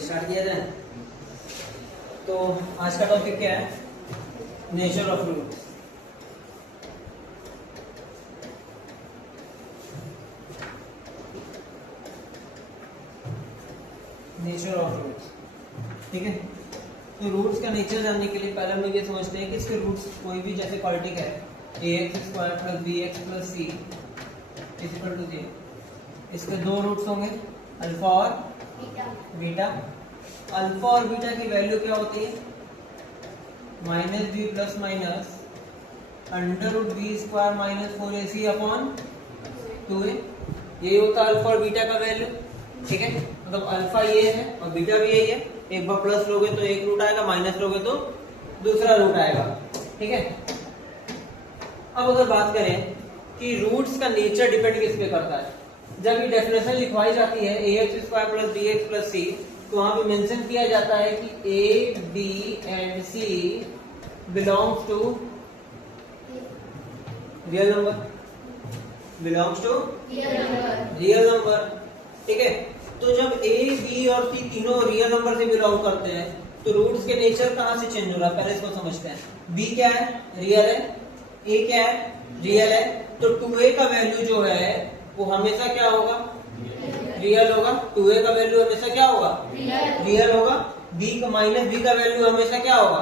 Start किया जाए। तो आज का टॉपिक क्या है? Nature of roots. Nature of roots, ठीक है। तो रूट्स का नेचर जानने के लिए पहले हम लोग ये समझते हैं कि इसके रूट्स कोई भी जैसे क्वाड्रेटिक है ax² + bx + c = 0, इसके दो रूट्स होंगे अल्फा और बीटा। अल्फा और बीटा की वैल्यू क्या होती है? -b ± √b² - 4ac/2a। यही होता है अल्फा और बीटा का वैल्यू, ठीक है। मतलब अल्फा ये है और बीटा भी यही है। एक बार प्लस लोगे तो एक रूट आएगा, माइनस लोगे तो दूसरा रूट आएगा, ठीक है। अब अगर बात करें कि रूट्स का नेचर डिपेंड किस पे करता है, जब ये डेफिनेशन लिखवाई जाती है ax² + bx + c, तो वहां पे मेंशन किया जाता है कि a, b and c belongs to real number, real number, ठीक है। तो जब a, b और c तीनों रियल नंबर से बिलोंग करते हैं तो रूट्स के नेचर कहां से चेंज हो रहा है, पहले इसको समझते हैं। b क्या है? रियल है। a क्या है? रियल है। तो 2a का वैल्यू जो है वो हमेशा क्या होगा? रियल होगा। 2a का वैल्यू हमेशा क्या होगा? रियल होगा। b का -b का वैल्यू हमेशा क्या होगा?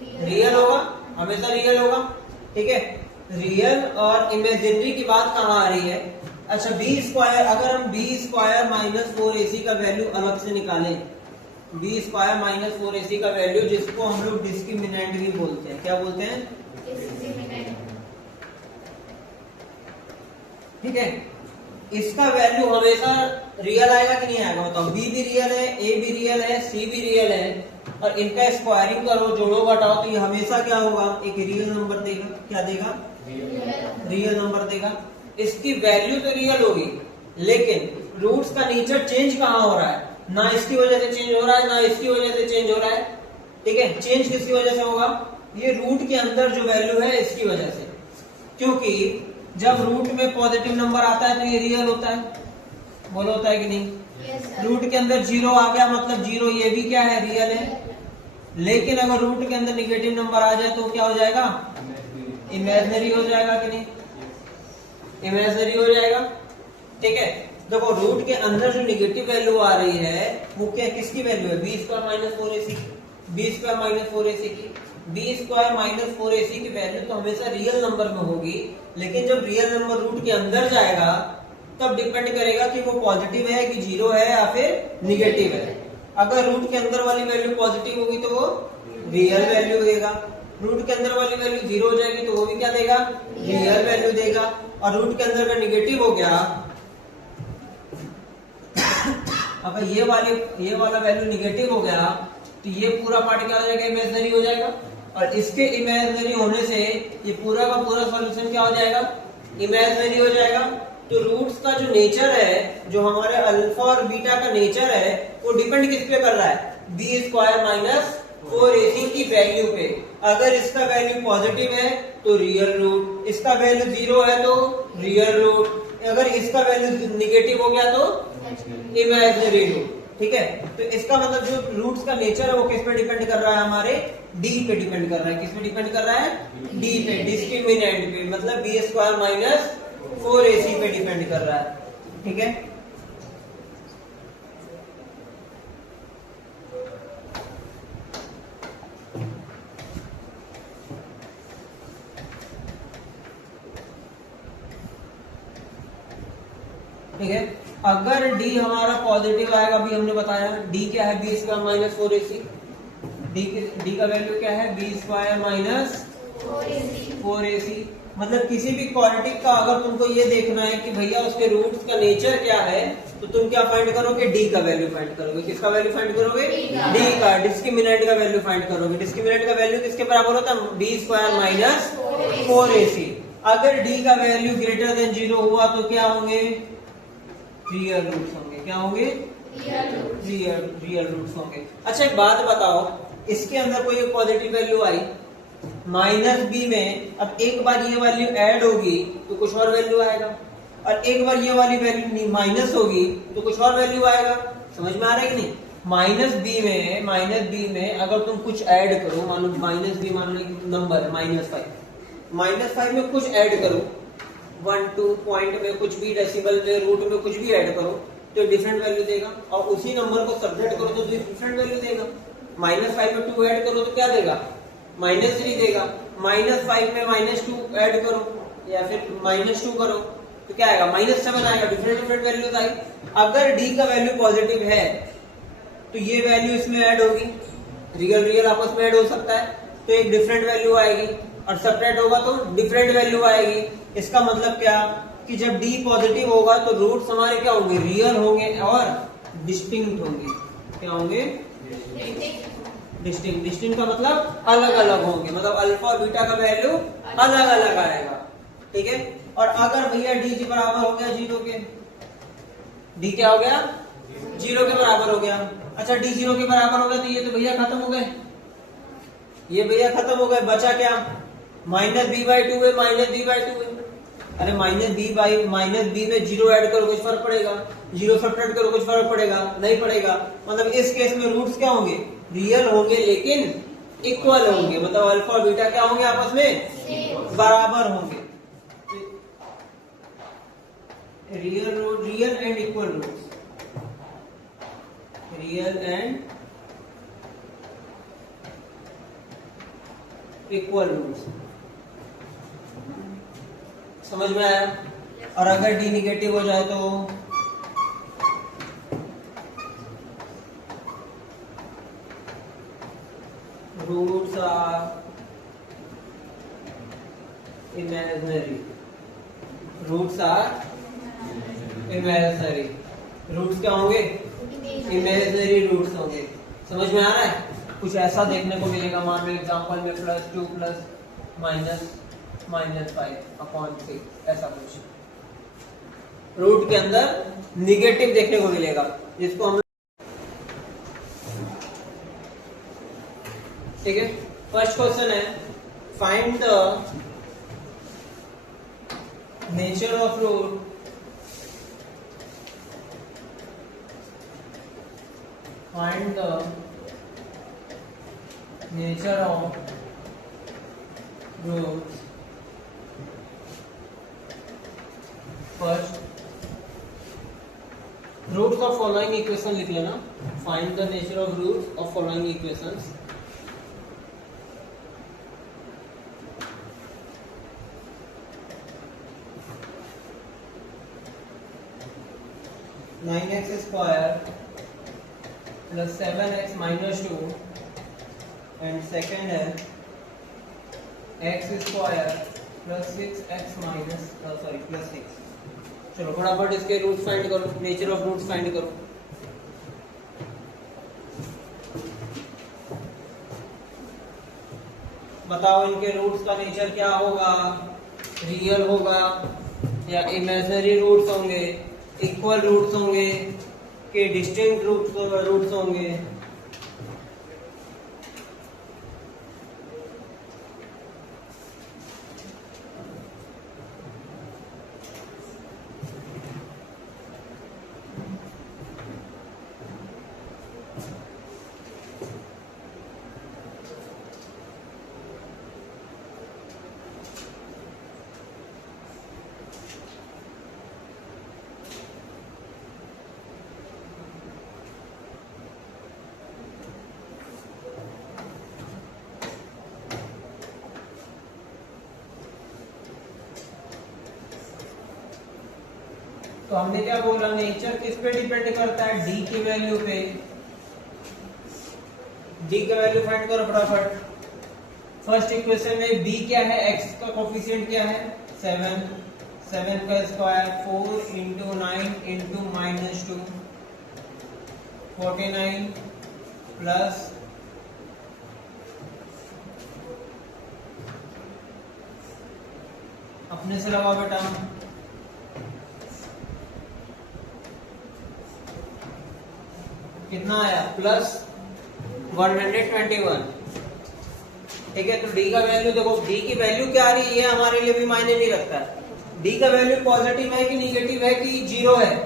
रियल होगा, हमेशा रियल होगा, ठीक है। रियल और इमेजिनरी की बात कहाँ आ रही है? अच्छा, b², अगर हम b² - 4ac का वैल्यू अलग से निकालें, b² - 4ac का वैल्यू, जिसको हम लोग डिस्क्रिमिनेंट भी बोलते हैं, क्या बोलते हैं? ठीक है। इसका वैल्यू हमेशा रियल आएगा कि नहीं आएगा? बताओ। b भी रियल है, a भी रियल है, c भी रियल है, और इनका स्क्वायरिंग करो, जोड़ो घटाओ, तो ये हमेशा क्या होगा? एक रियल नंबर देगा। क्या देगा? रियल नंबर देगा। इसकी वैल्यू तो रियल होगी, लेकिन रूट्स का नेचर चेंज कहाँ हो रहा है? ना इसकी वजह से चेंज हो रहा है, ना इसकी वजह से चेंज हो रहा है, ठीक है। चेंज किसकी वजह से होगा? ये रूट के अंदर जो वैल्यू है इसकी वजह से, क्योंकि जब रूट में पॉजिटिव नंबर आता है तो ये रियल होता है, बोलो होता है कि नहीं? रूट के अंदर 0 आ गया मतलब 0, ये भी क्या है? रियल है। लेकिन अगर रूट के अंदर निगेटिव नंबर आ जाए तो क्या हो जाएगा? इमेजिनरी हो जाएगा कि नहीं? इमेजिनरी हो जाएगा, ठीक है। देखो, रूट के अंदर जो निगेटिव वैल्यू आ रही है वो क्या, किसकी वैल्यू है? b² - 4ac, b² - 4ac की। b² - 4ac की वैल्यू तो हमेशा रियल नंबर में होगी, लेकिन जब रियल नंबर रूट के अंदर जाएगा तब डिपेंड करेगा कि वो पॉजिटिव है कि 0 है या फिर निगेटिव है। अगर रूट के अंदर वाली वैल्यू पॉजिटिव होगी तो वो रियल वैल्यू देगा, रूट के अंदर वाली वैल्यू 0 हो जाएगी तो वो भी क्या देगा? रियल वैल्यू देगा। और रूट के अंदर का निगेटिव हो गया, अगर ये वाला वैल्यू निगेटिव हो गया तो ये पूरा पार्ट क्या हो जाएगा? इमेजिनरी हो जाएगा। और इसके इमेजिनरी होने से ये पूरा का पूरा सॉल्यूशन क्या हो जाएगा? इमेजिनरी हो जाएगा। तो रूट्स का जो नेचर है, जो हमारे अल्फा और बीटा का नेचर है, वो डिपेंड किस पे कर रहा है? b² - 4ac की वैल्यू पे। अगर इसका वैल्यू पॉजिटिव है तो रियल रूट, इसका वैल्यू 0 है तो रियल रूट, अगर इसका वैल्यू निगेटिव हो गया तो इमेजिनरी रूट, ठीक है। तो इसका मतलब जो रूट्स का नेचर है वो किस पे डिपेंड कर रहा है? हमारे डी पे डिपेंड कर रहा है। किस पे डिपेंड कर रहा है? डी पे, डिस्क्रिमिनेंट पे, मतलब b² - 4ac पे डिपेंड कर रहा है, ठीक है। ठीक है। अगर d हमारा पॉजिटिव आएगा, अभी हमने बताया d क्या है? b² - 4ac। d का वैल्यू क्या है? b² - 4ac। मतलब किसी भी क्वाड्रेटिक का अगर तुमको ये देखना है कि भैया उसके रूट्स का नेचर क्या है, तो तुम क्या फाइंड करोगे? d का वैल्यू फाइंड करोगे। किसका वैल्यू फाइंड करोगे? d का। डिस्क्रिमिनेंट का वैल्यू फाइंड करोगे। डिस्क्रिमिनेंट का वैल्यू किसके बराबर होता है? b² - 4ac। अगर d का वैल्यू ग्रेटर देन 0 हुआ तो क्या होंगे? रियल रूट्स होंगे। क्या होंगे? रियल रूट्स होंगे। अच्छा, एक बात बताओ, इसके अंदर कोई एक पॉजिटिव वैल्यू आई -b में, अब एक बार ये वैल्यू ऐड होगी तो कुछ और वैल्यू आएगा, और एक बार ये वाली वैल्यू माइनस होगी तो कुछ और वैल्यू आएगा। समझ में आ रहा है कि नहीं? माइनस बी में अगर तुम कुछ ऐड करो, मान लो माइनस बी, मान लो एक नंबर है -5 में कुछ ऐड करो, 1 2 पॉइंट में कुछ भी, डेसिमल में, रूट में कुछ भी ऐड करो तो डिफरेंट वैल्यू देगा, और उसी नंबर को सब्ट्रैक्ट करो तो डिफरेंट वैल्यू देगा। -5 में 2 ऐड करो तो क्या देगा? -3 देगा। -5 में -2 ऐड करो या फिर -2 करो तो क्या आएगा? -7 आएगा। डिफरेंट वैल्यूज आई। अगर डी का वैल्यू पॉजिटिव है तो ये वैल्यू इसमें ऐड होगी, रियल आपस में ऐड हो सकता है तो एक डिफरेंट वैल्यू आएगी, और सब्ट्रैक्ट होगा तो डिफरेंट वैल्यू आएगी। इसका मतलब क्या कि जब डी पॉजिटिव होगा तो रूट्स हमारे क्या होंगे? रियल होंगे और डिस्टिंक्ट होंगे। क्या होंगे? डिस्टिंक्ट का मतलब अलग अलग होंगे, मतलब अल्फा और बीटा का वैल्यू अलग अलग आएगा। ठीक है। और अगर भैया डी जी बराबर हो गया 0 के, डी क्या हो गया? 0 के बराबर हो गया। अच्छा, डी 0 के बराबर हो गया तो ये तो भैया खत्म हो गए, ये भैया खत्म हो गए। बचा क्या? -b/2 है, -b/2 है। अरे माइनस बी में 0 ऐड करो कुछ फर्क पड़ेगा, 0 सब्ट्रैक्ट करो कुछ फर्क पड़ेगा? नहीं पड़ेगा। मतलब इस केस में रूट्स क्या होंगे? रियल होंगे लेकिन इक्वल होंगे, मतलब अल्फा और बीटा क्या होंगे? आपस में बराबर होंगे। Real and equal roots, real and equal roots. समझ में आया? और अगर डी निगेटिव हो जाए तो roots are imaginary, roots are imaginary. Roots क्या होंगे? इमेजिनरी रूट्स होंगे। समझ में आ रहा है? कुछ ऐसा देखने को मिलेगा, मान लो एग्जांपल में +2 + -5/6, ऐसा कुछ रूट के अंदर निगेटिव देखने को मिलेगा, जिसको हम, ठीक है। फर्स्ट क्वेश्चन है, find the nature of root find the nature of roots. First, roots of following equation लिख लेना। Find the nature of roots of following equations. (9x² + 7x - 2) and second है x² + 6x + 6। चलो फटाफट इसके roots find करो, nature of roots find करो। बताओ इनके रूट्स का नेचर क्या होगा? रियल होगा या इमेजिनरी रूट्स होंगे, इक्वल रूट्स होंगे कि डिस्टिंक्ट रूट्स होंगे? तो हमने क्या बोला? नेचर किस पे डिपेंड करता है? डी की वैल्यू पे। डी का वैल्यू फाइंड करो फटाफट। फर्स्ट इक्वेशन में बी क्या है? एक्स का कोफिशिएंट क्या है? 7। 7 का स्क्वायर 4 × 9 × -2 49 प्लस अपने से लगाओ बेटा, कितना आया? +121। ठीक है। तो डी का वैल्यू देखो, डी की वैल्यू क्या आ रही है ये हमारे लिए भी मायने नहीं रखता है। डी का वैल्यू पॉजिटिव है कि निगेटिव है कि 0 है?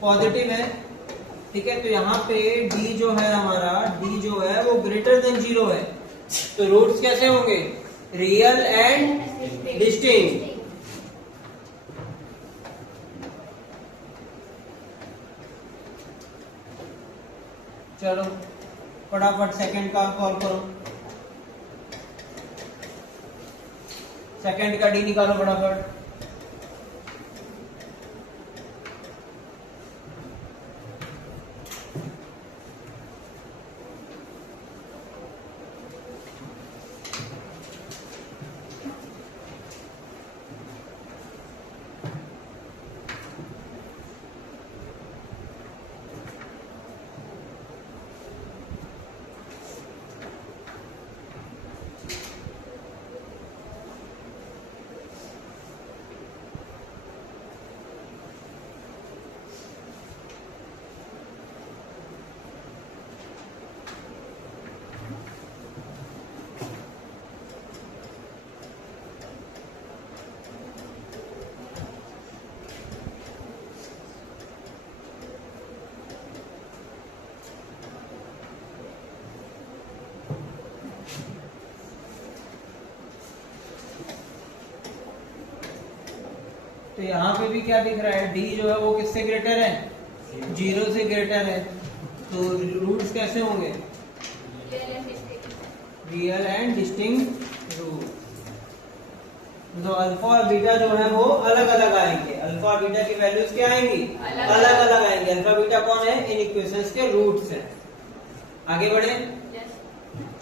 पॉजिटिव है ठीक है, तो यहाँ पे d जो है हमारा, d जो है वो ग्रेटर देन 0 है, तो रूट्स कैसे होंगे? Real and distinct. चलो फटाफट सेकंड का सॉल्व करो, सेकंड का डी निकालो फटाफट। तो यहाँ पे भी क्या दिख रहा है? डी जो है वो किससे ग्रेटर है? 0 से ग्रेटर है, तो रूट्स कैसे होंगे? Real and distinct root. तो अल्फा और बीटा जो है वो अलग अलग आएंगे, अल्फा और बीटा की वैल्यूज क्या आएंगी? अलग अलग आएंगे। अल्फा बीटा कौन है? इन इक्वेशंस के रूट्स हैं। आगे बढ़े,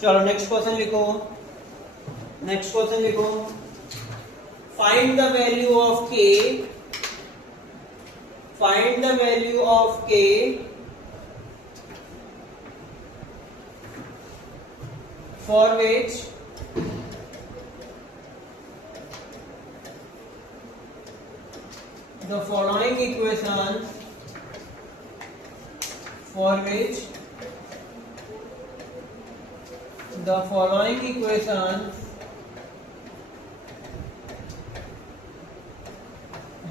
चलो नेक्स्ट क्वेश्चन लिखो, नेक्स्ट क्वेश्चन लिखो। Find the value of k. Find the value of k for which the following equations for which the following equations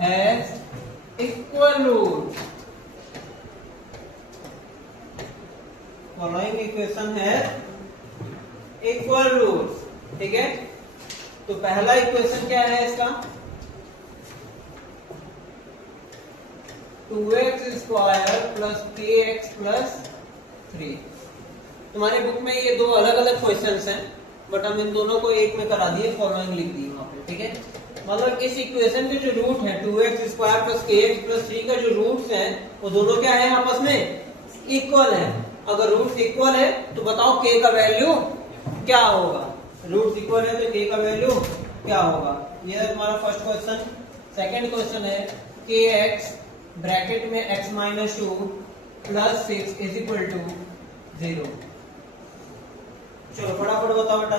has equal roots. Following equation has equal roots। ठीक है, तो पहला equation क्या है इसका? 2x square plus kx plus 3। तुम्हारे book में ये दो अलग अलग क्वेश्चंस हैं, बट हम इन दोनों को एक में करा दिए, फॉलोइंग लिख दी वहां पे। ठीक है, मतलब इस इक्वेशन के जो रूट है 2x square plus kx plus 3 का जो रूट्स हैं वो दोनों क्या है? आपस में इक्वल है। अगर रूट्स इक्वल है तो बताओ k का वैल्यू क्या होगा? रूट्स इक्वल है तो k का वैल्यू क्या होगा? ये है तुम्हारा फर्स्ट क्वेश्चन। सेकंड क्वेश्चन है kx ब्रैकेट में x minus 2 plus 6 is equal to 0। चलो फटाफट बताओ बेटा।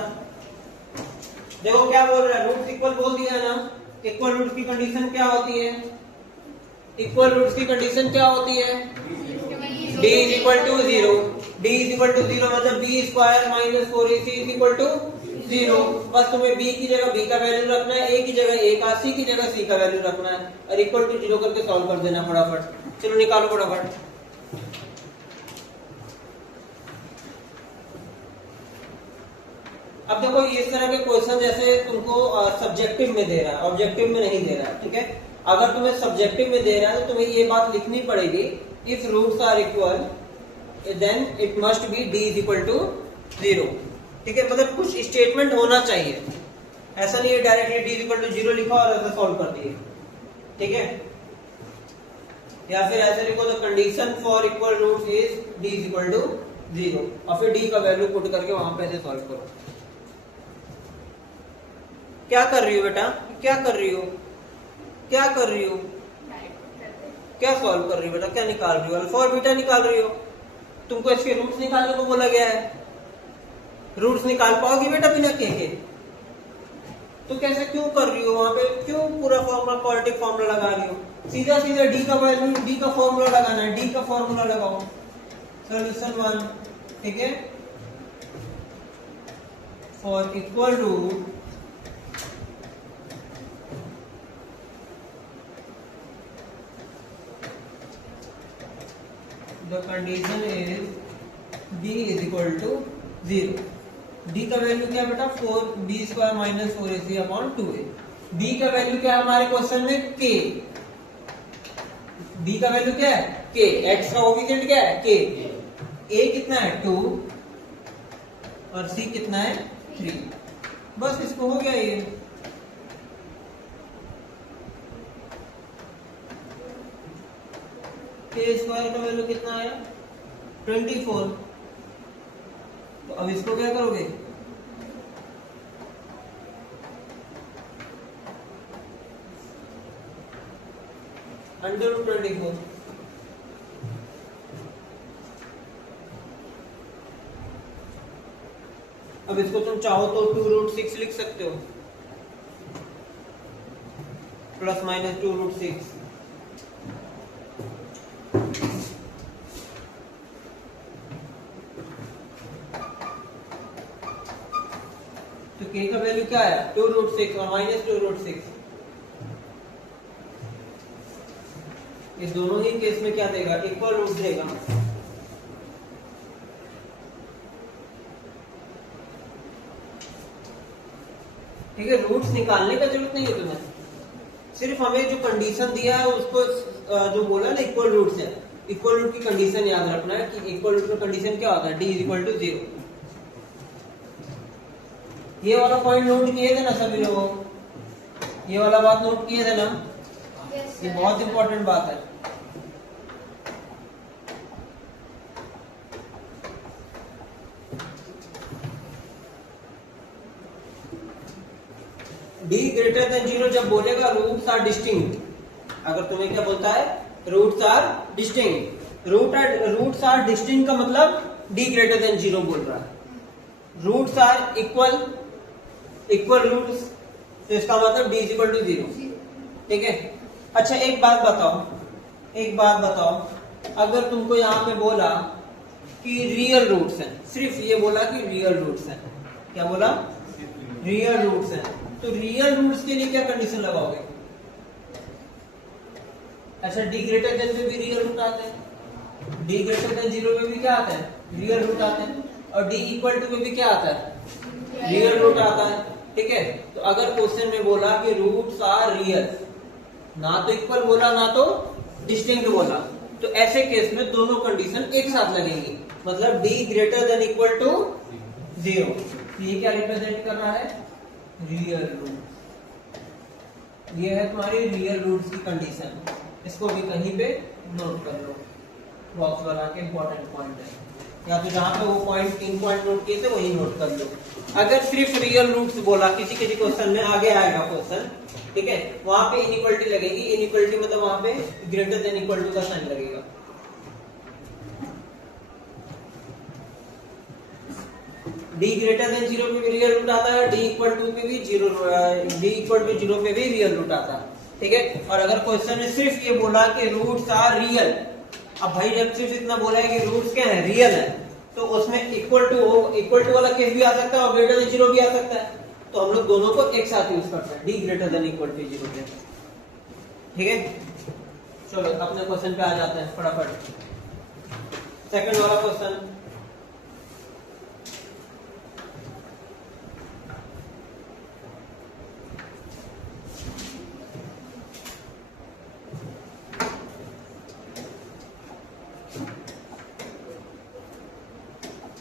देखो क्या बोल रहा है, रूट्स इक्वल बोल दिया ना। इक्वल रूट्स की कंडीशन क्या होती है? इक्वल रूट्स की कंडीशन क्या होती है? d is equal to 0। d is equal to 0 मतलब b square minus 4ac is equal to 0। बस तुम्हें b की जगह b का वैल्यू रखना है, a की जगह a का, c की जगह c का वैल्यू रखना है और इक्वल टू 0 करके सॉल्व कर देना फटाफट। चलो निकालो फटाफट। अब देखो इस तरह के क्वेश्चन जैसे तुमको सब्जेक्टिव में दे रहा है, ऑब्जेक्टिव में नहीं दे रहा है। ठीक है, अगर तुम्हें सब्जेक्टिव में दे रहा है तो तुम्हें ये बात लिखनी पड़ेगी, if roots are equal then it must be d is equal to 0। ठीक है, मतलब कुछ स्टेटमेंट होना चाहिए, ऐसा नहीं है directly d is equal to 0 लिखा और ऐसा सॉल्व कर दिए। ठीक है, या फिर ऐसे लिखो the condition for equal roots is d is equal to 0 और फिर d का वैल्यू पुट करके वहां पे ऐसे सॉल्व करो। क्या कर रही हो बेटा? क्या कर रही हो? क्या कर रही हो? क्या सॉल्व कर रही हो बेटा? क्या निकाल रही हो? अल्फा और बीटा निकाल रही हो। तुमको इसके रूट्स निकालने को बोला गया है। रूट्स निकाल पाओगी बेटा बिना के? तो कैसे क्यों कर रही हो? वहां पे क्यों पूरा फॉर्मूला, क्वाड्रेटिक फॉर्मूला लगा रही हो? सीधा सीधा डी का वैल्यू, डी का फॉर्मूला लगाना है, डी का फॉर्मूला लगाओ। सोल्यूशन 1। ठीक है, for equal root the condition is b is equal to 0। d का वैल्यू क्या है बेटा, 4b² minus 4ac upon 2a। b का वैल्यू क्या है हमारे क्वेश्चन में, k। b का वैल्यू क्या है, k। x का कोएफिशिएंट क्या है, k। a कितना है 2 और c कितना है 3। बस इसको हो गया ये। k स्क्वायर का वैल्यू कितना आया 24। तो अब इसको क्या करोगे, अंडर रूट 24। अब इसको तुम चाहो तो 2√6 लिख सकते हो, प्लस माइनस 2√6। तो k का वैल्यू क्या है 2√6 और माइनस 2√6। ये दोनों ही केस में क्या देगा, इक्वल रूट देगा। ठीक है, रूट्स निकालने का जरूरत नहीं है तुम्हें, सिर्फ हमें जो कंडीशन दिया है उसको जो बोला ना इक्वल रूट से, इक्वल रूट की कंडीशन याद रखना है कि इक्वल रूट का कंडीशन क्या होता है, d इज इक्वल टू 0। ये वाला पॉइंट नोट किए थे ना सभी लोग, ये वाला बात नोट किए थे ना, ये बहुत इंपॉर्टेंट बात है। d ग्रेटर देन 0 जब बोलेगा रूट्स आर डिस्टिंक्ट, अगर तुम्हें क्या बोलता है, roots are distinct. Roots are distinct का मतलब d ग्रेटर देन 0 बोल रहा है। रूट्स आर इक्वल रूट्स, तो इसका मतलब d इज इक्वल टू 0। ठीक है, अच्छा एक बात बताओ, अगर तुमको यहाँ पे बोला कि रियल रूट्स हैं, सिर्फ ये बोला कि रियल रूट्स हैं, क्या बोला, रियल रूट्स हैं, तो रियल रूट्स के लिए क्या कंडीशन लगाओगे। अच्छा, d ग्रेटर देन में भी रियल रूट आते हैं, d ग्रेटर देन 0 में भी क्या आता है, रियल रूट आते हैं, और d इक्वल टू में भी क्या आता है, रियल रूट आता है। ठीक है, तो अगर क्वेश्चन में बोला कि रूट्स आर रियल, ना तो इक्वल बोला ना तो डिस्टिंक्ट बोला, तो ऐसे केस में दोनों कंडीशन एक साथ लगेंगी, मतलब d greater than equal to 0। ये क्या रिप्रेजेंट कर रहा है, रियल रूट। ये है तुम्हारी रियल रूट्स की कंडीशन, इसको भी कहीं पे नोट कर लो, बॉक्स बना के इंपॉर्टेंट पॉइंट है, या तो जहां पे वो पॉइंट 3 पॉइंट नोट किए थे वही नोट कर लो। अगर सिर्फ रियल रूट्स बोला, किसी क्वेश्चन में आगे आएगा क्वेश्चन, ठीक है, वहां पे इनइक्वालिटी लगेगी, इनइक्वालिटी मतलब वहां पे ग्रेटर देन इक्वल टू का साइन लगेगा। d ग्रेटर देन 0 पे भी रियल रूट आता है, d इक्वल टू पे भी 0 पे भी रियल रूट आता है। ठीक है, और अगर क्वेश्चन में सिर्फ ये बोला कि रूट्स आर रियल, अब भाई जब सिर्फ इतना बोला है कि रूट्स क्या है, रियल है, तो उसमें इक्वल टू वाला केस भी आ सकता है और ग्रेटर देन 0 भी आ सकता है, तो हम लोग दोनों को एक साथ यूज करते हैं, d greater than equal to 0 पे। ठीक है, चलो अपने क्वेश्चन पे आ जाते हैं फटाफट। सेकंड वाला क्वेश्चन,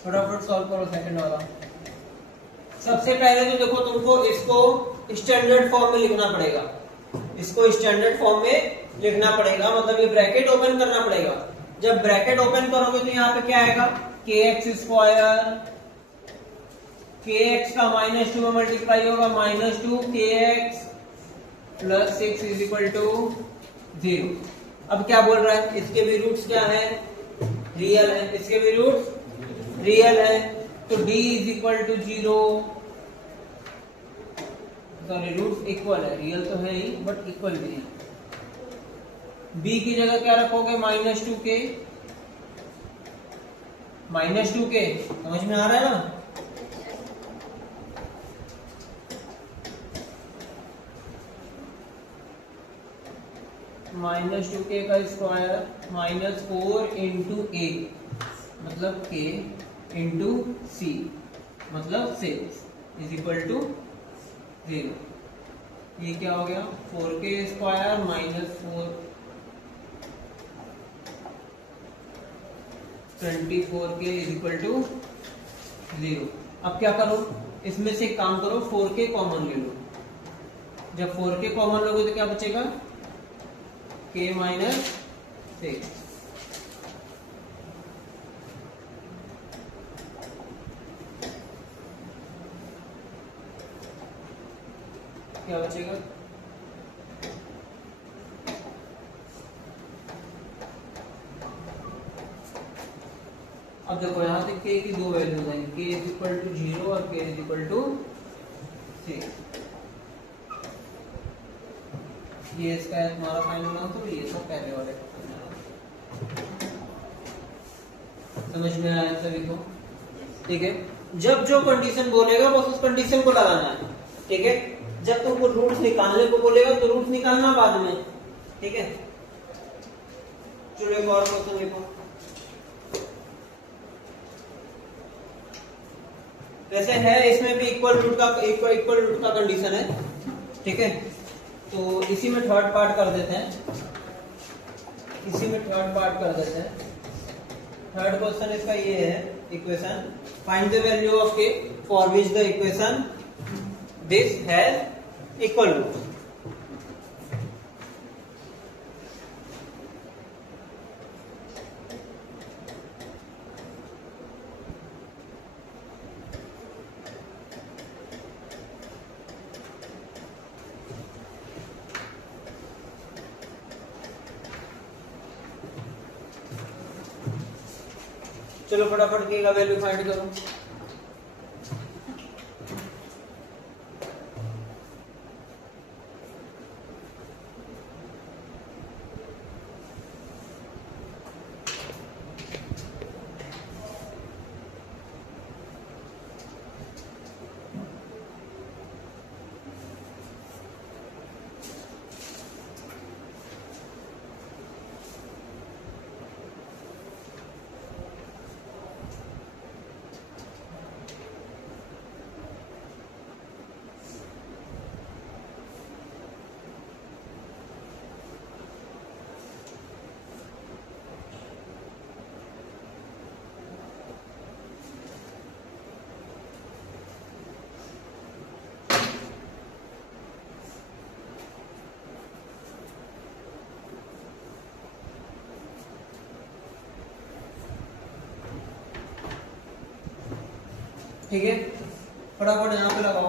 फटाफट सॉल्व करो सेकंड वाला। सबसे पहले तो देखो तुमको इसको स्टैंडर्ड फॉर्म में लिखना पड़ेगा, इसको स्टैंडर्ड फॉर्म में लिखना पड़ेगा, मतलब ये ब्रैकेट ओपन करना पड़ेगा। जब ब्रैकेट ओपन करोगे तो यहाँ पे क्या आएगा, kx², kx का -2 में मल्टीप्लाई होगा, -2 kx + 6 इज इक्वल टू 0। अब क्या बोल रहा है, इसके भी रूट्स क्या है, रियल है, इसके भी रूट्स रियल है, तो d is equal to 0, sorry roots equal है, रियल तो है ही बट इक्वल भी है। b की जगह क्या रखोगे, -2k, -2k, समझ में आ रहा है ना। माइनस 2k का स्क्वायर माइनस 4 इंटू ए मतलब k इंटू सी मतलब 6 इज इक्वल टू 0। ये क्या हो गया 4k square minus 4 24k is equal to 0। अब क्या करो, इसमें से एक काम करो, 4k कॉमन ले लो। जब 4k कॉमन लोगे तो क्या बचेगा k माइनस 6। क्या बचेगा अब देखो यहाँ से k की दो वैल्यूज हैं, k इज इक्वल टू 0 और k इज इक्वल टू 6। ये इसका है तुम्हारा फाइनल आंसर, ये सब पहले वाले समझ में आया सभी को? ठीक है, जब जो कंडीशन बोलेगा बस उस कंडीशन को लगाना है। ठीक है, जब तुमको रूट्स निकालने को बोलेगा तो रूट्स निकालना बाद में। ठीक है, चलो एक और क्वेश्चन लिखो। वैसे है इसमें भी इक्वल रूट का कंडीशन है। ठीक है, तो इसी में थर्ड पार्ट कर देते हैं। थर्ड क्वेश्चन इसका ये है, equation find the value of k for which the equation this has equal root. चलो फटाफट k का वैल्यू फाइंड करो। ठीक है, फटाफट यहाँ पे लगाओ।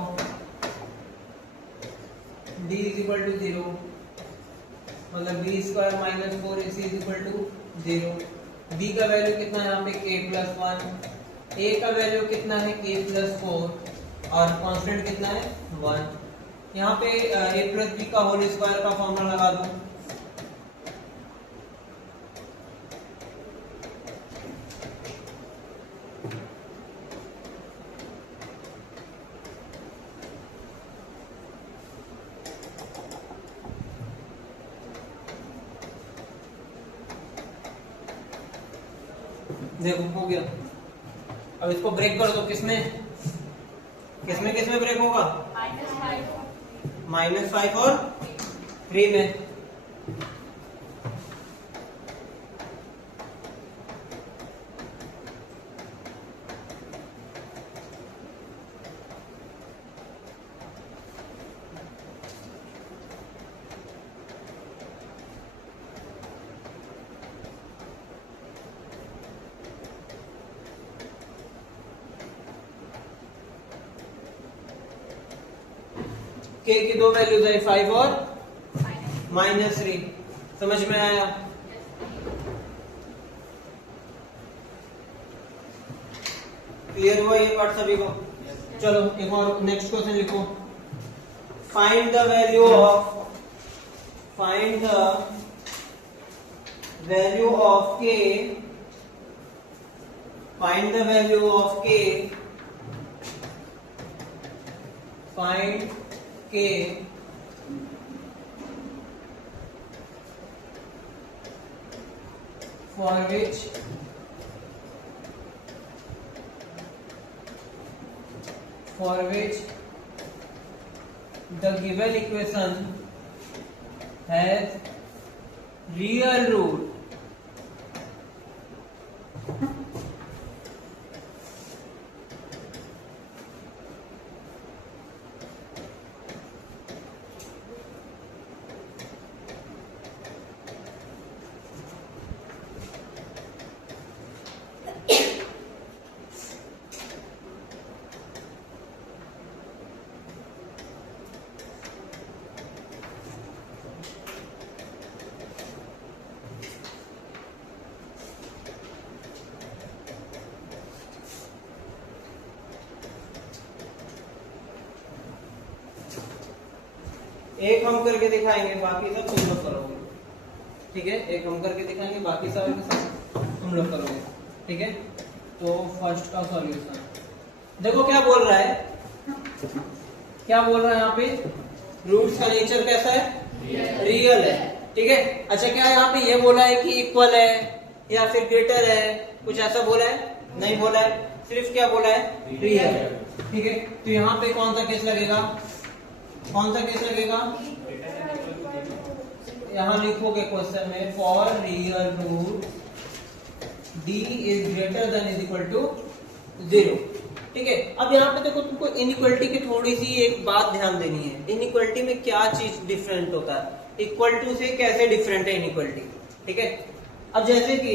d इज इक्वल टू 0 मतलब b square minus 4ac is equal to 0। b का वैल्यू कितना है यहाँ पे k प्लस 1, a का वैल्यू कितना है k प्लस 4 और कांस्टेंट कितना है 1। यहाँ पे a प्लस b का होल स्क्वायर का फॉर्मूला लगा दो। देखो हो गया। अब इसको ब्रेक कर दो। किसमें ब्रेक होगा? -5 और 3 में। k की दो वैल्यूज है 5 और -3। समझ में आया? क्लियर हुआ ये पार्ट सभी को? चलो एक और नेक्स्ट क्वेश्चन लिखो। Find the value of k find k for which the given equation has real root एक हम करके दिखाएंगे, बाकी सब तुम लोग करोगे, ठीक है। एक हम करके दिखाएंगे, बाकी सब तुम लोग करोगे, ठीक है। तो फर्स्ट का सॉल्यूशन देखो क्या बोल रहा है, क्या बोल रहा है यहाँ पे, रूट्स का नेचर कैसा है, रियल है, ठीक है। अच्छा क्या यहाँ पे ये बोला है कि इक्वल है या फिर ग्रेटर है, कुछ ऐसा बोला है, नहीं बोला है, सिर्फ क्या बोला है, रियल है, ठीक है। तो यहाँ पे कौन सा केस लगेगा, कौन सा केस लगेगा, यहां लिखोगे क्वेश्चन में for real root d is greater than is equal to 0, ठीक है। अब यहाँ पे देखो तुमको इनइक्वालिटी की थोड़ी सी एक बात ध्यान देनी है, इनइक्वालिटी में क्या चीज डिफरेंट होता है, इक्वल टू से कैसे डिफरेंट है इनइक्वालिटी, ठीक है। अब जैसे कि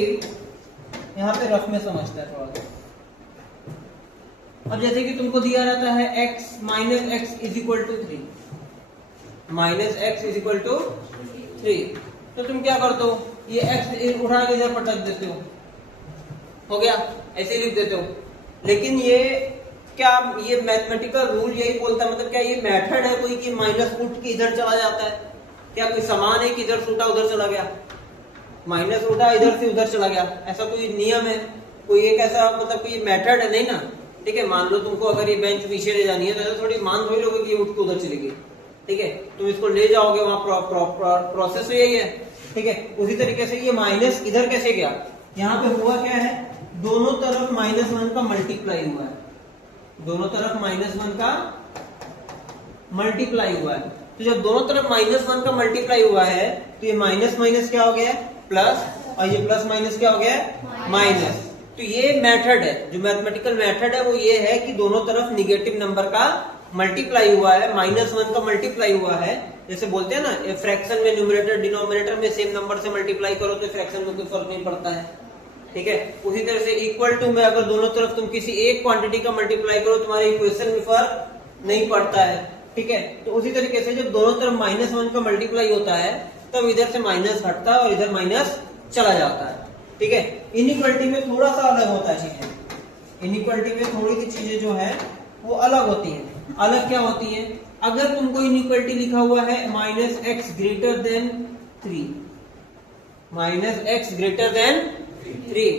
यहाँ पे रफ में समझते हैं थोड़ा सा, अब जैसे कि तुमको दिया रहता है x minus x is equal to 3, minus x is equal to 3, तो तुम क्या करते हो, ये x उठा के इधर पटक देते हो गया, ऐसे लिख देते हो। लेकिन ये क्या, ये मैथमेटिकल रूल यही बोलता है, मतलब क्या ये मेथड है कोई कि माइनस उठ के इधर चला जाता है, क्या कोई समान है कि इधर से उठा उधर चला गया, माइनस उठा इधर से उधर चला गया, ऐसा कोई नियम है, कोई एक ऐसा मतलब कोई मेथड है, नहीं ना, ठीक है। मान लो तुमको अगर ये बेंच पीछे ले जानी है तो ऐसा थोड़ी मान थोड़ी लोगे कि ये उठ के उधर चली गई, ठीक है। तुम इसको ले जाओगे, वहां प्रोसेस यही है, ठीक है। उसी तरीके से ये माइनस इधर कैसे गया, यहाँ पे हुआ क्या है, दोनों तरफ -1 का मल्टीप्लाई हुआ है, दोनों तरफ -1 का मल्टीप्लाई हुआ है। तो जब दोनों तरफ -1 का मल्टीप्लाई हुआ है तो ये माइनस माइनस क्या हो गया है, प्लस, और ये प्लस माइनस क्या हो गया है, माइनस। तो ये मेथड है, जो मैथमेटिकल मेथड है वो ये है कि दोनों तरफ निगेटिव नंबर का मल्टीप्लाई हुआ है, -1 का मल्टीप्लाई हुआ है। जैसे बोलते हैं ना, फ्रैक्शन में न्यूमरेटर डिनोमिनेटर में सेम नंबर से मल्टीप्लाई करो तो फ्रैक्शन में कोई फर्क नहीं पड़ता है, ठीक है। उसी तरह से इक्वल टू में अगर दोनों तरफ तुम किसी एक क्वांटिटी का मल्टीप्लाई करो तुम्हारे इक्वेशन में फर्क नहीं पड़ता है, ठीक है। तो उसी तरीके से जब दोनों तरफ -1 का मल्टीप्लाई होता है तब इधर से माइनस हटता है और इधर माइनस चला जाता है, ठीक है। इनइक्वालिटी में थोड़ा सा अलग होता है चीजें, इनइक्वालिटी में थोड़ी सी चीजें जो है वो अलग होती हैं। अलग क्या होती है, अगर तुमको इनइक्वालिटी लिखा हुआ है -x greater than 3, -x greater than 3,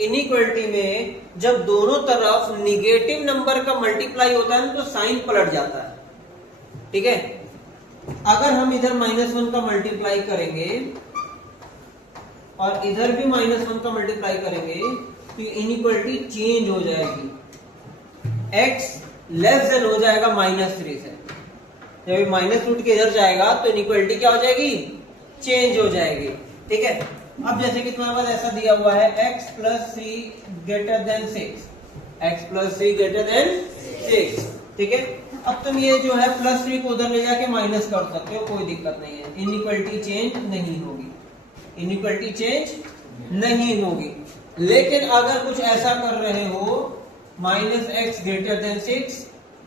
inequality में जब दोनों तरफ निगेटिव नंबर का मल्टीप्लाई होता है तो साइन पलट जाता है, ठीक है। अगर हम इधर -1 का मल्टीप्लाई करेंगे और इधर भी -1 का मल्टीप्लाई करेंगे तो इनइक्वालिटी चेंज हो जाएगी, x लेस देन हो जाएगा -3 से। जब माइनस रूट के इधर जाएगा तो इनइक्वालिटी क्या हो जाएगी, चेंज हो जाएगी, ठीक है। अब जैसे कि तुम्हारे पास ऐसा दिया हुआ है x + 3 greater than 6, x + 3 greater than 6, ठीक है। अब तुम ये जो है +3 को उधर ले जाके माइनस कर सकते हो, कोई दिक्कत नहीं है, इनइक्वालिटी चेंज नहीं होगी, इनइक्वालिटी चेंज नहीं होगी। लेकिन अगर कुछ ऐसा कर रहे हो -x ग्रेटर देन 6,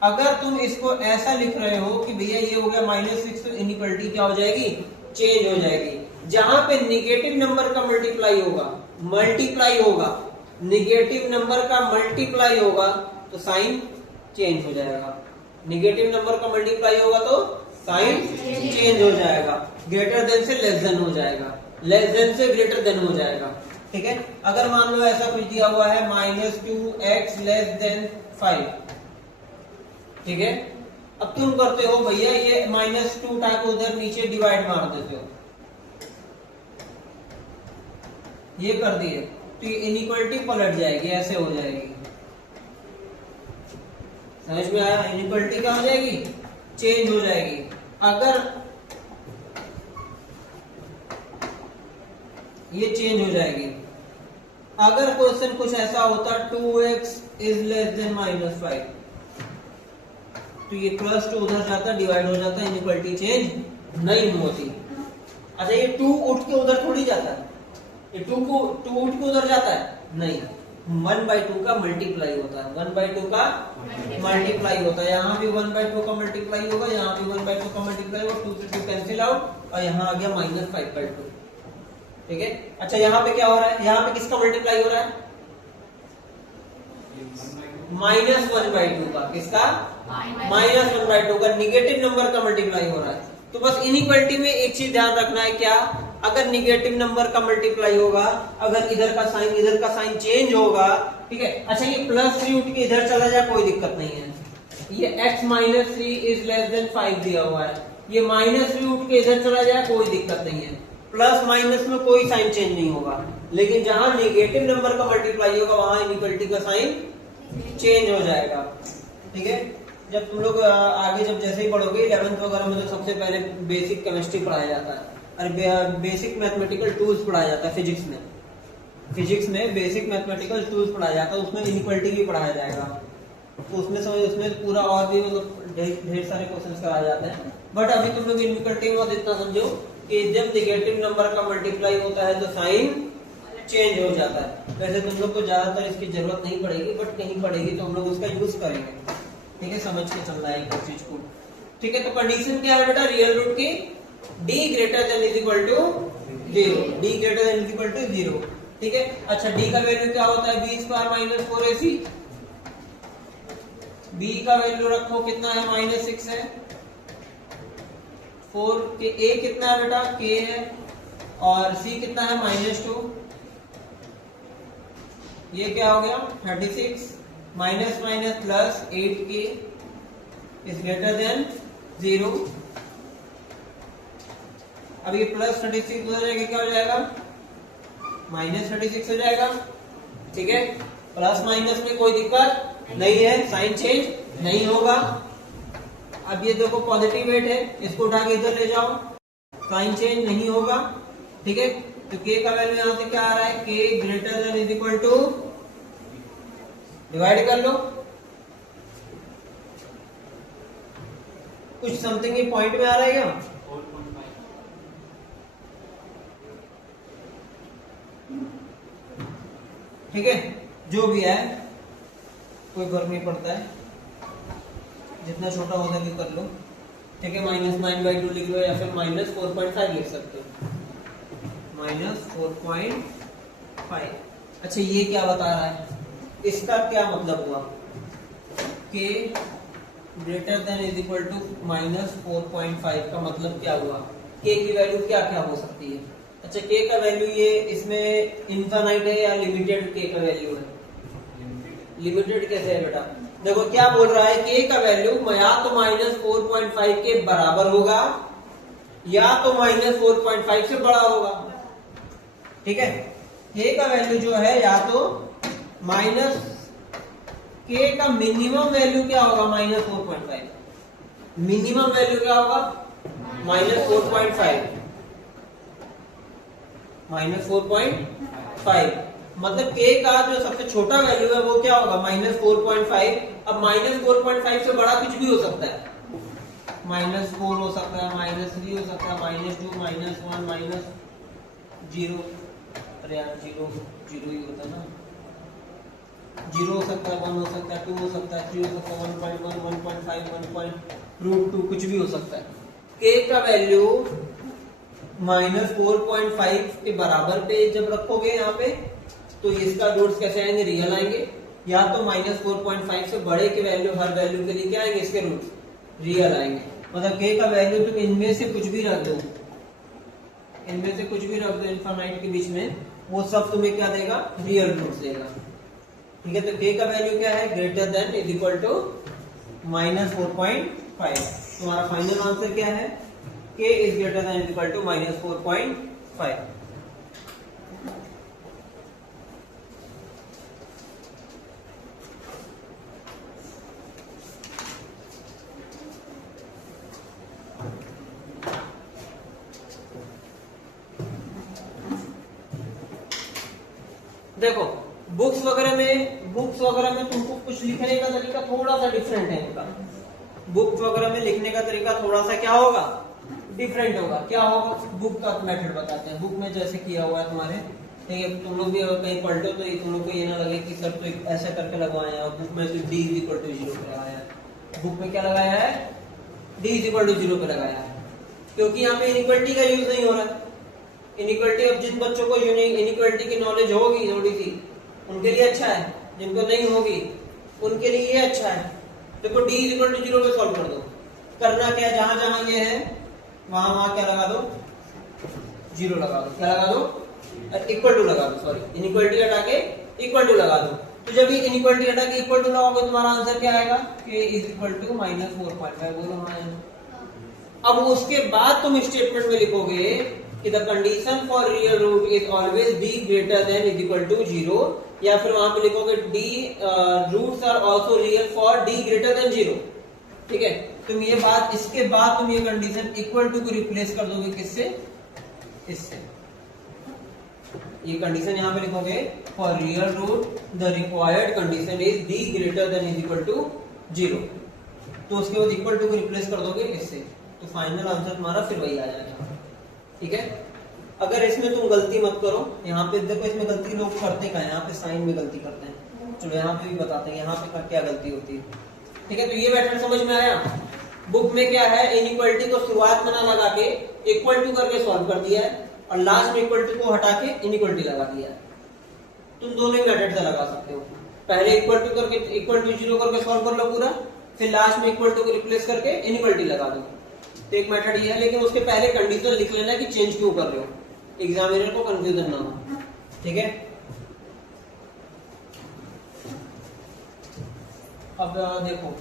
अगर तुम इसको ऐसा लिख रहे हो कि भैया ये हो गया -6, तो इनइक्वालिटी क्या हो जाएगी, चेंज हो जाएगी। जहां पे निगेटिव नंबर का मल्टीप्लाई होगा, निगेटिव नंबर का मल्टीप्लाई होगा तो साइन चेंज हो जाएगा, निगेटिव नंबर का मल्टीप्लाई होगा तो साइन चेंज हो जाएगा, ग्रेटर देन से लेस देन हो जाएगा, लेस देन से ग्रेटर देन हो जाएगा, ठीक है। अगर मान लो ऐसा कुछ दिया हुआ है -2x लेस देन 5, ठीक है। अब तुम करते हो भैया ये -2 उठा के उधर नीचे डिवाइड मार देते हो, ये कर दिए तो ये इनइक्वालिटी पलट जाएगी, ऐसे हो जाएगी। समझ में आया? इनइक्वालिटी क्या हो जाएगी? चेंज हो जाएगी। अगर ये चेंज हो जाएगी। अगर क्वेश्चन कुछ ऐसा होता 2x इज लेस देन -5, तो ये +2 उधर जाता, डिवाइड हो जाता, इनइक्वालिटी चेंज नहीं होती। अच्छा, ये 2 उठ के उधर थोड़ी जाता है, ये 2 उठ के उधर जाता है? नहीं, 1/2 का मल्टीप्लाई होता है, 1/2 का मल्टीप्लाई होता है। यहाँ भी 1/2 का मल्टीप्लाई होगा, यहाँ भी 1/2 का मल्टीप्लाई होगा, 2 से 2 कैंसिल आउट, और यहाँ आ गया -5/2। ठीक है। अच्छा, यहाँ पे क्या हो रहा है? यहाँ पे किसका मल्टीप्लाई हो रहा है? -1/2 का। किसका? -1/2 का, निगेटिव नंबर का मल्टीप्लाई हो रहा है। तो बस इनइक्वालिटी में एक चीज ध्यान रखना है, क्या? अगर निगेटिव नंबर का मल्टीप्लाई होगा, अगर इधर का साइन चेंज होगा, ठीक है। अच्छा, ये +3 उठ के इधर चला जाए, कोई दिक्कत नहीं है। ये x - 3 इज लेस देन 5 दिया हुआ है, ये -3 उठ के इधर चला जाए, कोई दिक्कत नहीं है। प्लस माइनस में कोई साइन चेंज नहीं होगा, लेकिन जहां नेगेटिव नंबर का मल्टीप्लाई होगा वहां इनइक्वालिटी का साइन चेंज हो जाएगा। ठीक है। जब तुम लोग आगे जब जैसे ही पढ़ोगे 11th वगैरह में, तो सबसे पहले बेसिक केमिस्ट्री पढ़ाया जाता है, और बेसिक मैथमेटिकल टूल्स पढ़ाया जाता है। फिजिक्स में बेसिक मैथमेटिकल टूल्स पढ़ाया जाता है, उसमें इनइक्वालिटी भी पढ़ाया जाएगा। तो उसमें पूरा और भी मतलब ढेर सारे क्वेश्चंस कराए जाते हैं। बट अभी तुम लोग इनइक्वालिटी में इतना समझो कि जब नेगेटिव नंबर का मल्टीप्लाई होता है तो साइन चेंज हो जाता है। वैसे तुम लोग को ज्यादातर इसकी जरूरत नहीं पड़ेगी, बट कहीं पड़ेगी तो हम लोग उसका यूज करेंगे। ठीक है, समझ के चलना है इस चीज को। ठीक है, तो कंडीशन क्या है बेटा? रियल रूट की d greater than is equal to 0, d greater than is equal to 0। ठीक है। अच्छा, d का वैल्यू क्या होता है? b² - 4ac। b का वैल्यू रखो, कितना है? -6 है। 4 के a कितना है बेटा? k है। और c कितना है? -2। ये क्या हो गया? 36 minus minus plus 8k is greater then 0। अब ये +36 हो जाएगा, क्या हो जाएगा? -36 हो जाएगा। ठीक है, प्लस माइनस में कोई दिक्कत नहीं है, साइन चेंज नहीं होगा। अब ये देखो पॉजिटिव 8 है, इसको उठा के इधर ले जाओ, साइन चेंज नहीं होगा। ठीक है, तो k का वैल्यू यहां से क्या आ रहा है? k greater than is equal to, divide कर लो, कुछ समथिंग ये पॉइंट में आ रहा है क्या? 4.5। ठीक है, जो भी है कोई फर्क नहीं पड़ता है, जितना छोटा हो सके कर लो। ठीक है, -9/2 लिख लो, या फिर -4.5 लिख सकते हो, -4.5। अच्छा, ये क्या बता रहा है? इसका क्या मतलब हुआ? k greater than is equal to -4.5 का मतलब क्या हुआ? k की वैल्यू क्या क्या हो सकती है? अच्छा, k का वैल्यू ये इसमें इनफाइनाइट है या लिमिटेड k का वैल्यू है? लिमिटेड कैसे है बेटा? देखो क्या बोल रहा है, k का वैल्यू या तो -4.5 के बराबर होगा या तो -4.5 से बड़ा होगा। ठीक है, k का वैल्यू जो है या तो k का मिनिमम वैल्यू क्या होगा? -4.5। मिनिमम वैल्यू क्या होगा? -4.5। -4.5 मतलब k का जो सबसे छोटा वैल्यू है वो क्या होगा? -4.5। अब -4.5 से बड़ा कुछ भी हो सकता है, -4 हो सकता है, -3 हो सकता है, -2, -1, -0। अरे यार, 0 ही होता है ना। 0 हो सकता है, 1 हो सकता है, 2 हो सकता है, 3 हो सकता है, 1.1, 1.5, 1.√2 कुछ भी हो सकता है। k का वैल्यू -4.5 के बराबर पे जब रखोगे यहाँ पे, तो इसका रूट्स कैसे आएंगे? रियल आएंगे। या तो -4.5 से बड़े के वैल्यू, हर वैल्यू के लिए क्या आएंगे? इसके रूट्स रियल आएंगे। मतलब k का वैल्यू तुम इनमें से कुछ भी रख दो, इनमें से कुछ भी रख दो इनफाइनाइट के बीच में, वो सब तुम्हें क्या देगा? रियल रूट्स देगा। ठीक है, तो k का वैल्यू क्या है? Greater than is equal to -4.5। तुम्हारा फाइनल आंसर क्या है? k is greater than is equal to -4.5। देखो बुक्स वगैरह में तुमको कुछ लिखने का तरीका थोड़ा सा डिफरेंट है इनका। बुक्स वगैरह में लिखने का तरीका थोड़ा सा क्या होगा, डिफरेंट होगा। क्या होगा, बुक का मेथड बताते हैं। बुक में जैसे किया हुआ है तुम्हारे, ठीक है, तुम लोग भी अगर कहीं पलटो तो तुम लोग को ये ना लगे कि सर तो ऐसा करके लगवाया है, बुक में तो d = 0 पे लगाया है। बुक में क्या लगाया है, d = 0 पे लगाया है, क्योंकि यहाँ पे इनइक्वालिटी का यूज नहीं हो रहा है। इनइक्वालिटी, अब जिन बच्चों को इनइक्वालिटी की नॉलेज होगी थोड़ी सी, उनके लिए अच्छा है, जिनको नहीं होगी उनके लिए ये अच्छा है। देखो d = 0 पे सॉल्व कर दो। करना क्या, जहां जहां ये है वहां वहां क्या लगा दो, 0 लगा दो। क्या लगा दो, इक्वल टू लगा दो, सॉरी, इनइक्वालिटी हटा के इक्वल टू लगा दो। तो जब ये इनइक्वालिटी हटा के इक्वल टू लगाओगे तुम्हारा आंसर क्या आएगा, k = -4.5। बोलो हाँ। अब उसके बाद तुम स्टेटमेंट में लिखोगे कि the condition for real root is always b > 0, या फिर वहां पे लिखोगे d roots are also real for d > 0। ठीक है, तुम ये बात, इसके बाद तुम ये कंडीशन इक्वल टू को रिप्लेस कर दोगे किससे, इससे। ये कंडीशन यहां पे लिखोगे for real root the required condition is d > 0, तो उसके बाद इक्वल टू को रिप्लेस कर दोगे इससे, तो फाइनल आंसर तुम्हारा फिर वही आ जाएगा। ठीक है, अगर इसमें तुम गलती मत करो, यहाँ पे देखो इसमें गलती लोग करते क्या है, यहाँ पे साइन में गलती करते हैं। चलो यहाँ पे भी बताते हैं यहाँ पे क्या गलती होती है। ठीक है, तो ये मैथड समझ में आया। बुक में क्या है, इनइक्वालिटी को शुरुआत में ना लगा के इक्वल टू करके सॉल्व कर दिया है, और लास्ट में इक्वल टू को हटा के इनइक्वालिटी लगा दिया है। तुम दोनों ही मेथड से लगा सकते हो। पहले इक्वल टू 0 करके सॉल्व कर लो पूरा, फिर लास्ट में इक्वल टू को रिप्लेस करके इनइक्वालिटी लगा दो। तो एक मेथड ये है, लेकिन उसके पहले कंडीशन लिख लेना कि चेंज क्यों कर रहे हो, एग्जामिनर को कंफ्यूजन ना हो। ठीक है, अब देखो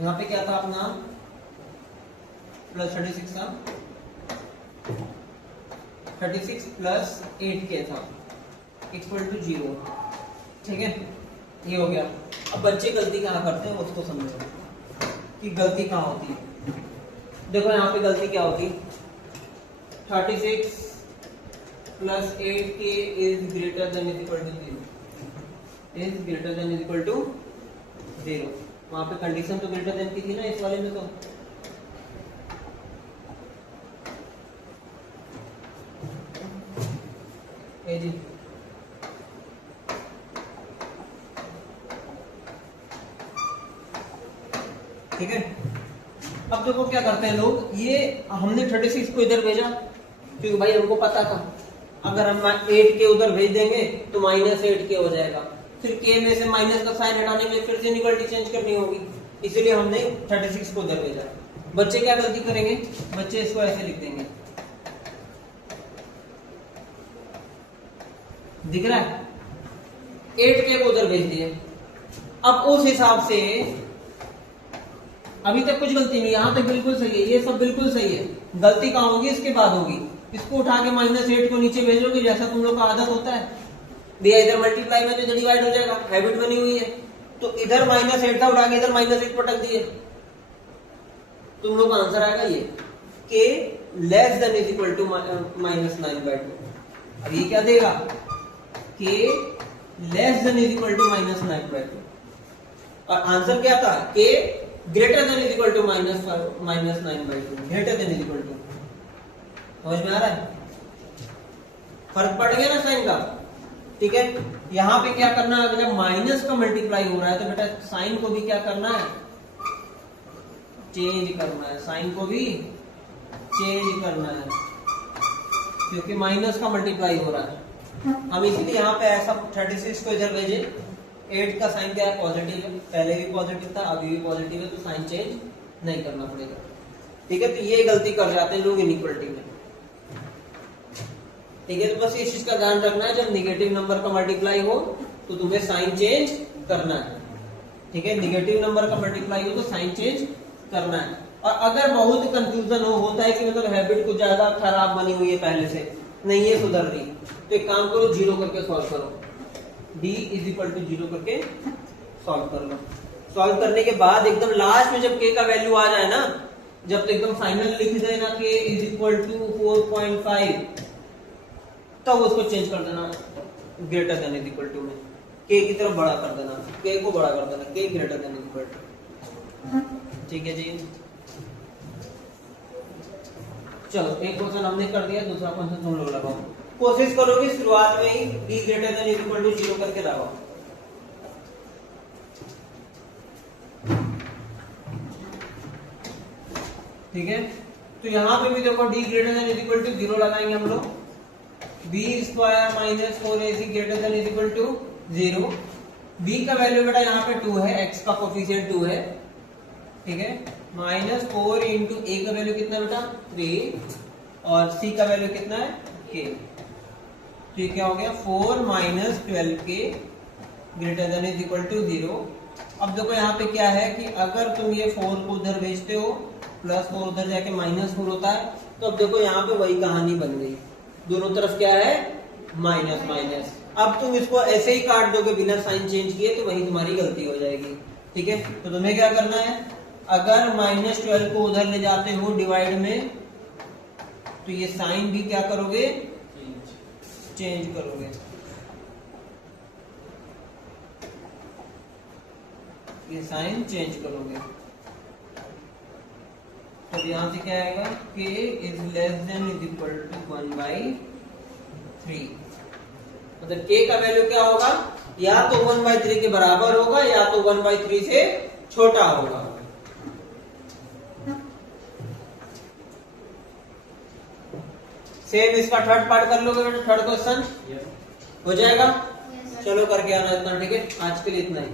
यहाँ पे क्या था अपना, +36 था, 36 + 8k था = 0। ठीक है, ये हो गया। अब बच्चे गलती कहाँ करते हैं उसको समझो कि गलती कहाँ होती है। देखो यहाँ पे गलती क्या होती, 36 + 8k is greater than = 0। वहां पे कंडीशन तो ग्रेटर देन की थी ना इस वाले में, तो जी ठीक है। अब देखो क्या करते हैं लोग, ये हमने 36 को इधर भेजा क्योंकि भाई हमको पता था अगर हम 8k उधर भेज देंगे तो -8k हो जाएगा, फिर k में से माइनस का साइन हटाने के लिए फिर से इनइक्वालिटी चेंज करनी होगी, इसलिए हमने 36 को उधर भेजा। बच्चे क्या गलती करेंगे, बच्चे इसको ऐसे लिख देंगे, दिख रहा है, 8k को उधर भेज दिए। अब उस हिसाब से अभी तक कुछ गलती नहीं, यहां तक बिल्कुल सही है, ये सब बिल्कुल सही है। गलती कहां होगी, इसके बाद होगी। इसको उठा के -8 को नीचे भेजोगे, जैसा तुम लोग का आदत होता है, दिया इधर मल्टीप्लाई में तो डिवाइड हो जाएगा, हैबिट बनी हुई है। तो इधर -8 था, उठा के इधर -8 पटक दिए, तुम लोग का आंसर आएगा ये k < -9/2। अब ये क्या देगा, k < -9/2, और आंसर क्या था, k greater than = -9/2, greater than = समझ में आ रहा है, फर्क पड़ गया ना साइन का। ठीक है, यहां पे क्या करना है, जब माइनस का मल्टीप्लाई हो रहा है तो बेटा साइन को भी क्या करना है, चेंज करना है, साइन को भी चेंज करना है, क्योंकि माइनस का मल्टीप्लाई हो रहा है। हम इसीलिए यहाँ पे ऐसा 36 को इधर भेजे, 8 का साइन क्या है, पॉजिटिव है, पहले भी पॉजिटिव था अभी भी पॉजिटिव है, तो साइन चेंज नहीं करना पड़ेगा। ठीक है, तो ये गलती कर जाते हैं लोग इनइक्वालिटी में। ठीक है, तो बस इस चीज का ध्यान रखना है, जब निगेटिव नंबर का मल्टीप्लाई हो तो तुम्हें साइन चेंज करना है। ठीक है, निगेटिव नंबर का मल्टीप्लाई हो तो साइन चेंज करना है। और अगर बहुत कंफ्यूजन होता है कि मतलब हैबिट कुछ ज्यादा खराब बनी हुई है पहले से, नहीं है सुधर रही, तो एक काम करो, 0 करके सॉल्व करो, d = 0 करके सॉल्व कर लो। सॉल्व करने के बाद एकदम लास्ट में जब k का वैल्यू आ जाए ना, जब तो एकदम फाइनल लिख देना k = 4.5, तब उसको चेंज कर देना। Greater than is equal to में के की तरफ बड़ा कर देना, के को बड़ा कर देना, के greater than is equal to. ठीक है जी, चलो एक क्वेश्चन हमने कर दिया, दूसरा क्वेश्चन तुम लोग लगाओ। कोशिश करो कि शुरुआत में ही b greater than is equal to 0 करके लगाओ। ठीक है, तो यहां पे भी देखो d greater than is equal to 0 लगाएंगे हम लोग। b square minus 4ac greater than is equal to 0। b का वैल्यू बेटा यहाँ पे 2 है, x का कोफिशिएंट 2 है। ठीक है, माइनस 4 इंटू a का वैल्यू कितना बेटा 3 और c का वैल्यू कितना है k। तो ये क्या हो गया 4 minus 12k greater than is equal to 0। अब देखो यहाँ पे क्या है कि अगर तुम ये 4 को उधर भेजते हो, प्लस 4 उधर जाके माइनस 4 होता है, तो अब देखो यहाँ पे वही कहानी बन गई, दोनों तरफ क्या है माइनस माइनस। अब तुम इसको ऐसे ही काट दोगे बिना साइन चेंज किए, तो वही तुम्हारी गलती हो जाएगी। ठीक है, तो तुम्हें क्या करना है, अगर माइनस 12 को उधर ले जाते हो डिवाइड में, तो ये साइन भी क्या करोगे चेंज करोगे। ये साइन चेंज करोगे, तो यहां से क्या आएगा k is less than is equal to 1/3। मतलब k का वैल्यू क्या होगा, या तो 1/3 के बराबर होगा या तो 1/3 से छोटा होगा। सेम इसका थर्ड पार्ट कर लोगे बेटा, थर्ड क्वेश्चन हो जाएगा। चलो करके आना इतना। ठीक है, आज के लिए इतना ही।